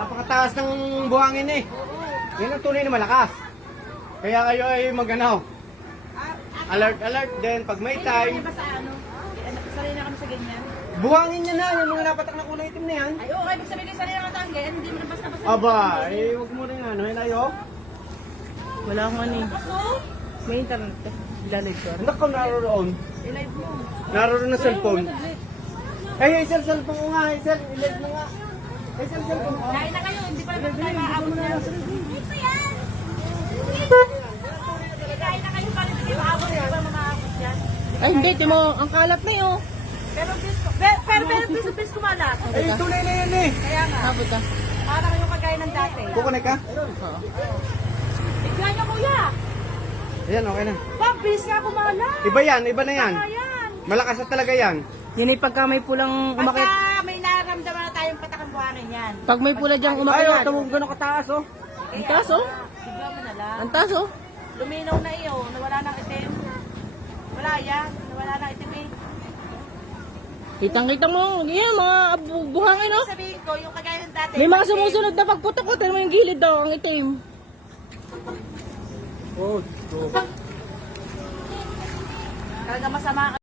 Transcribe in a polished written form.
Napakataas ng buhangin eh. Yan ang tunay na malakas. Kaya kayo ay maganaw. Alert, alert din pag may time. Ba sa ano? Sanay na kami sa ganyan. Buhangin niya na, yung mga napatak na kulay itim na yan. Ay, oo, ibig sabihin sanay na kami ganyan. Hindi mo na basta-basta. Aba, eh, huwag mo rin ano, yun ayo. Wala akong ano eh. Kaso, May internet ka. Lalag ko. Anak ko naroon. i-live mo. Naroon na cellphone. Ay, sir, cellphone ko nga. Sir, ilad mo nga. Ay, sir, cellphone ko. Kain na kayo, hindi pa naman tayo maaabot na. Ito yan! Kain na kayo, paano hindi maaabot? Hindi pa maaabot yan? Ay, hindi. Timo, ang kalat na yun. Pero bis kumalat. Ay, tunay na yan eh. Kaya nga, Abot ka. para kayong kagaya ng dati. Kukunik ka? Bigyan niyo kuya. Ayan, okay na. Pag bis nga kumalat. Iba yan, iba na yan. Ayan. Malakas na talaga yan. Yan ay pagka may pulang umakit. Pagka may nararamdaman na tayong patakang buhangin yan. Pag may pula diyang Ay, umakit. tawag gano'n kataas oh. Ang taas oh. Bigyan mo na lang. Ang taas oh. Luminaw na iyo, nawala ng itim. Wala yan, nawala ng itim eh. Kitang-kita mo. Yan, mga buhangin oh. Sabihin ko, yung kagaya ng dati. May mga sumusunod na pagputok ko. Tignan mo yung gilid daw. Ang itim. Oh, Talaga masama